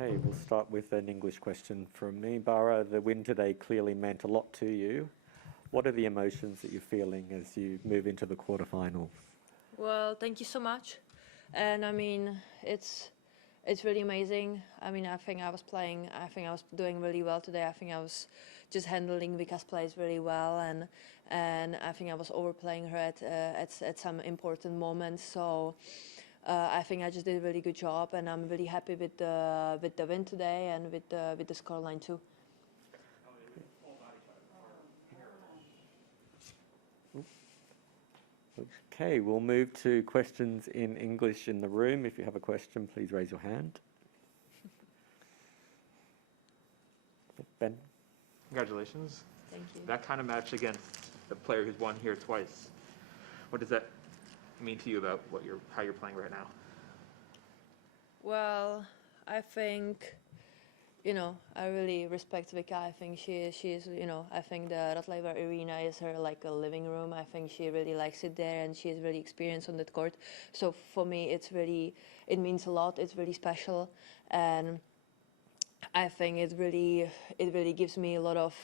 Okay, we'll start with an English question from me. Bara, the win today clearly meant a lot to you. What are the emotions that you're feeling as you move into the quarterfinals? Well, thank you so much. And I mean, it's really amazing. I mean, I think I was doing really well today. I think I was just handling Vika's plays really well, and I think I was overplaying her at some important moments. So I think I just did a really good job, and I'm really happy with the win today and with the scoreline too. Okay, we'll move to questions in English in the room. If you have a question, please raise your hand. Ben? Congratulations. Thank you. That kind of match against a player who's won here twice. What does that mean to you about how you're playing right now? Well, I think, I really respect Vika. I think she is, I think the Ratlever Arena is her like a living room. I think she really likes it there, and she is really experienced on that court. So for me, it means a lot. It's really special, and I think it really gives me a lot of,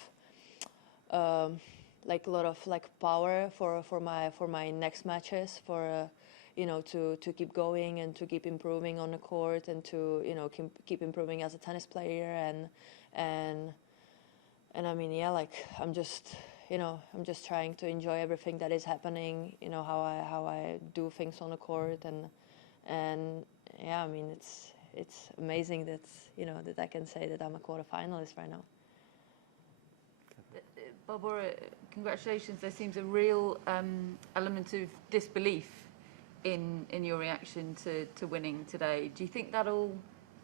power for my next matches, to keep going and to keep improving on the court, and to keep improving as a tennis player, and I mean, yeah, like I'm just trying to enjoy everything that is happening, how I do things on the court, and yeah, I mean, it's amazing that that I can say that I'm a quarterfinalist right now. Barbara, congratulations. There seems a real element of disbelief in your reaction to winning today. Do you think that'll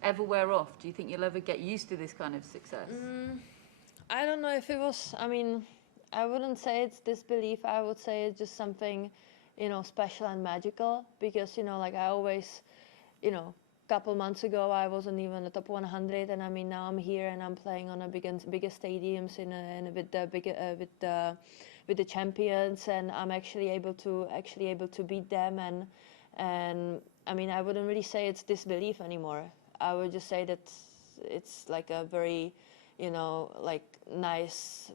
ever wear off? Do you think you'll ever get used to this kind of success? I don't know if it was, I mean, I wouldn't say it's disbelief. I would say it's just something, special and magical, because, like I always, couple months ago I wasn't even the top 100, and I mean now I'm here and I'm playing on bigger stadiums with the champions, and I'm actually able to beat them, and I mean I wouldn't really say it's disbelief anymore. I would just say that it's like a very like nice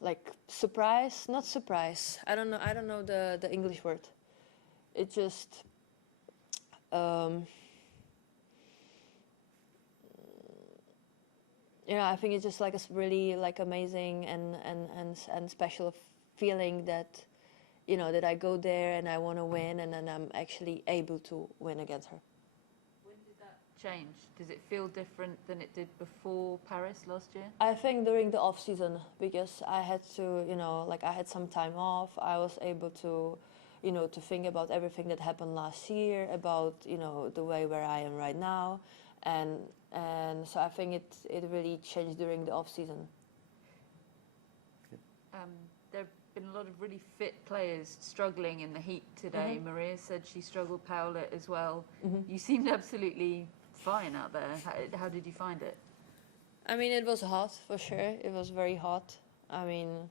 like surprise, not surprise. I don't know the English word. It just I think it's just like a really like amazing and special feeling that that I go there and I want to win, and then I'm actually able to win against her. When did that change? Does it feel different than it did before Paris last year? I think during the off season, because I had to I had some time off. I was able to to think about everything that happened last year, about the way where I am right now, and so I think it really changed during the off season. There have been a lot of really fit players struggling in the heat today. Mm-hmm. Maria said she struggled, Paula as well. Mm-hmm. You seemed absolutely fine out there. How did you find it? I mean, it was hot for sure. It was very hot. I mean,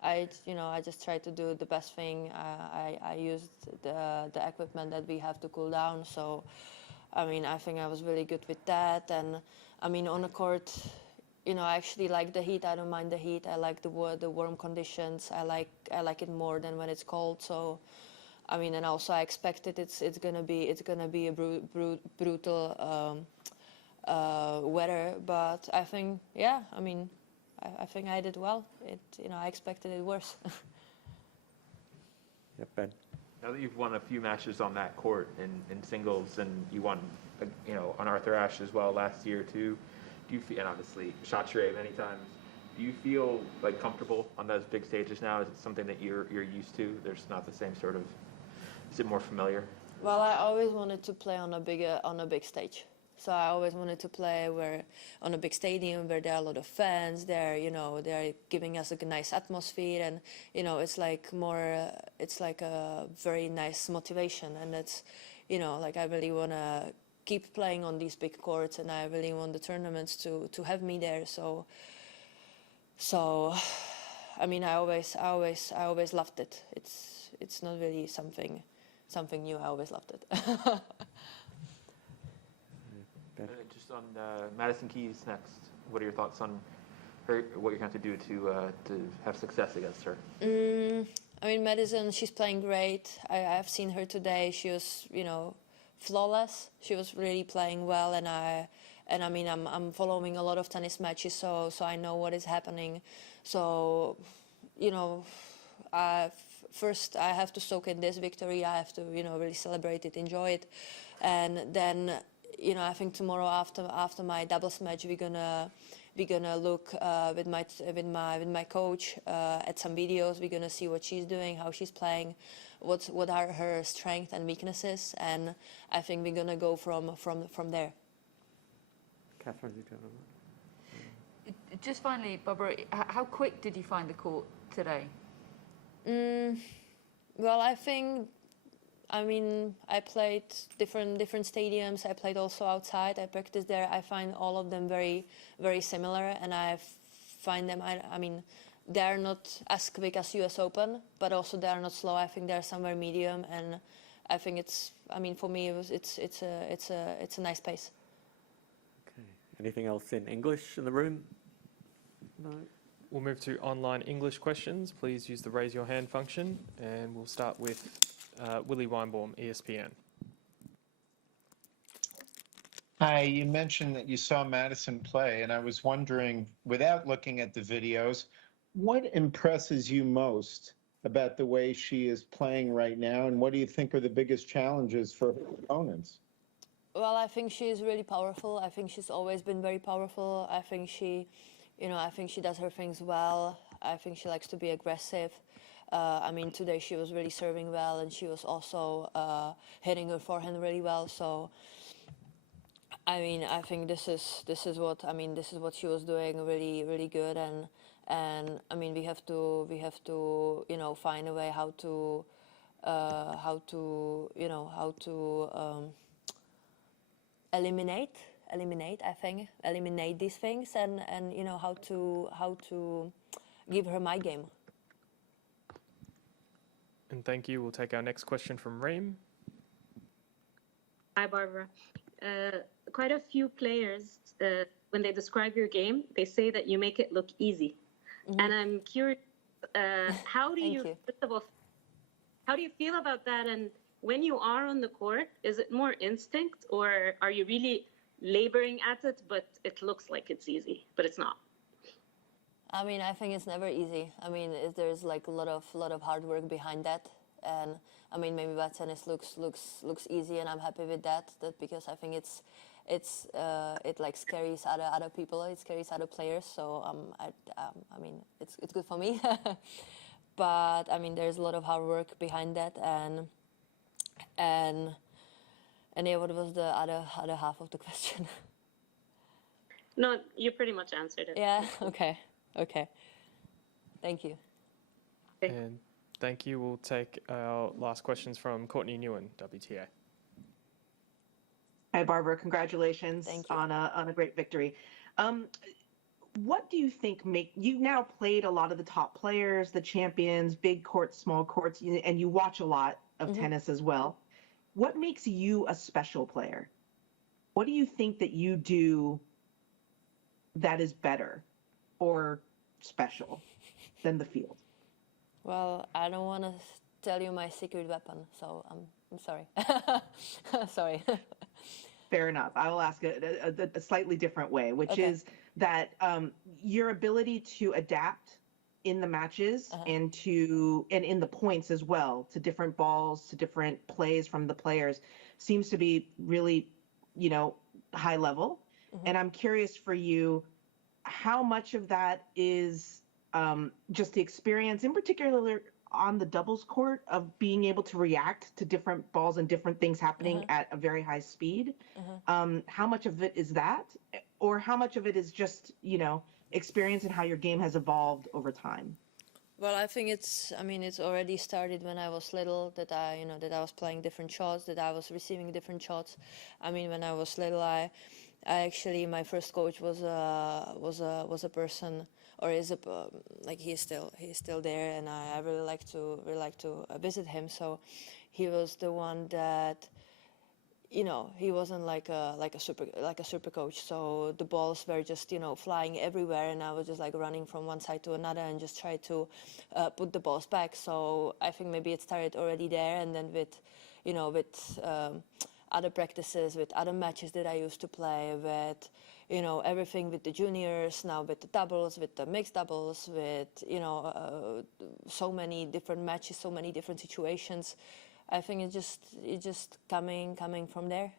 I just tried to do the best thing. I used the equipment that we have to cool down. So, I mean, I think I was really good with that. And I mean, on the court, I actually like the heat. I don't mind the heat. I like the warm conditions. I like it more than when it's cold. So, I mean, and also I expected it's gonna be a brutal weather. But I think, yeah, I mean, I think I did well. I expected it worse. Yep, Ben. Now that you've won a few matches on that court in singles, and you won, on Arthur Ashe as well last year too, do you feel, and obviously Chatrier many times, do you feel like comfortable on those big stages now? Is it something that you're used to? There's not the same sort of, is it more familiar? Well, I always wanted to play on a big stage. So I always wanted to play on a big stadium where there are a lot of fans. They're giving us a nice atmosphere, and it's like it's like a very nice motivation, and it's like I really want to keep playing on these big courts, and I really want the tournaments to have me there. So I mean, I always loved it. It's not really something new. I always loved it. Ben? Just on Madison Keys next, what are your thoughts on her, what you're going to have to do to have success against her? I mean, Madison, she's playing great. I've seen her today. She was, flawless. She was really playing well, and I mean, I'm following a lot of tennis matches, so I know what is happening. So, first I have to soak in this victory. I have to, really celebrate it, enjoy it, and then, I think tomorrow after my doubles match, we're gonna look with my coach at some videos. We're gonna see what she's doing, how she's playing, what are her strengths and weaknesses, and I think we're gonna go from there. Catherine, do you have a- Just finally, Barbara, how quick did you find the court today? Well, I mean, I played different stadiums. I played also outside. I practiced there. I find all of them very, very similar, and I find them. I mean, they're not as quick as U.S. Open, but also they're not slow. I think they're somewhere medium, and I think it's. I mean, for me, it's a nice pace. Okay. Anything else in English in the room? No. We'll move to online English questions. Please use the raise your hand function, and we'll start with Willie Weinbaum, ESPN. Hi, you mentioned that you saw Madison play, and I was wondering, without looking at the videos, what impresses you most about the way she is playing right now, and what do you think are the biggest challenges for her opponents? Well, I think she's really powerful. I think she's always been very powerful. I think she does her things well. I think she likes to be aggressive. I mean, today she was really serving well, and she was also hitting her forehand really well. So, I mean, I think this is what she was doing really, really good. And I mean, we have to find a way how to eliminate these things, and how to give her my game. And thank you. We'll take our next question from Reem. Hi, Barbara. Quite a few players, when they describe your game, they say that you make it look easy. Mm-hmm. And I'm curious, how do you, you. first of all, how do you feel about that? And when you are on the court, is it more instinct, or are you really laboring at it, but it looks like it's easy, but it's not? I mean, I think it's never easy. I mean, there's like a lot of hard work behind that, and I mean, maybe that tennis looks easy, and I'm happy with that. Because I think it like scares other people, it scares other players. So I mean, it's good for me. But I mean, there's a lot of hard work behind that, and yeah, what was the other half of the question? No, you pretty much answered it. Yeah. Okay. Thank you. Okay. And thank you. We'll take our last questions from Courtney Newen, WTA. Hi, Barbara. Congratulations Thank you. on a great victory. What do you think you've now played a lot of the top players, the champions, big courts, small courts, and you watch a lot of tennis as well. What makes you a special player? What do you think that you do that is better or special than the field? Well, I don't want to tell you my secret weapon, so I'm sorry. Sorry. Fair enough. I will ask a slightly different way, which Okay. is that your ability to adapt in the matches and in the points as well to different balls, to different plays from the players seems to be really, high level. And I'm curious for you, how much of that is just the experience, in particular on the doubles court, of being able to react to different balls and different things happening at a very high speed? How much of it is that? Or how much of it is just, experience and how your game has evolved over time? Well, I think it's already started when I was little, that I was playing different shots, that I was receiving different shots. I mean, when I was little, I actually, my first coach was a person, or is a like he's still there, and I really like to visit him. So he was the one that you know, he wasn't like a super coach. So the balls were just, you know, flying everywhere, and I was just like running from one side to another and just try to put the balls back. So I think maybe it started already there, and then with, you know, with other practices, with other matches that I used to play, with, you know, everything with the juniors, now with the doubles, with the mixed doubles, with, you know, so many different matches, so many different situations. I think it just coming from there.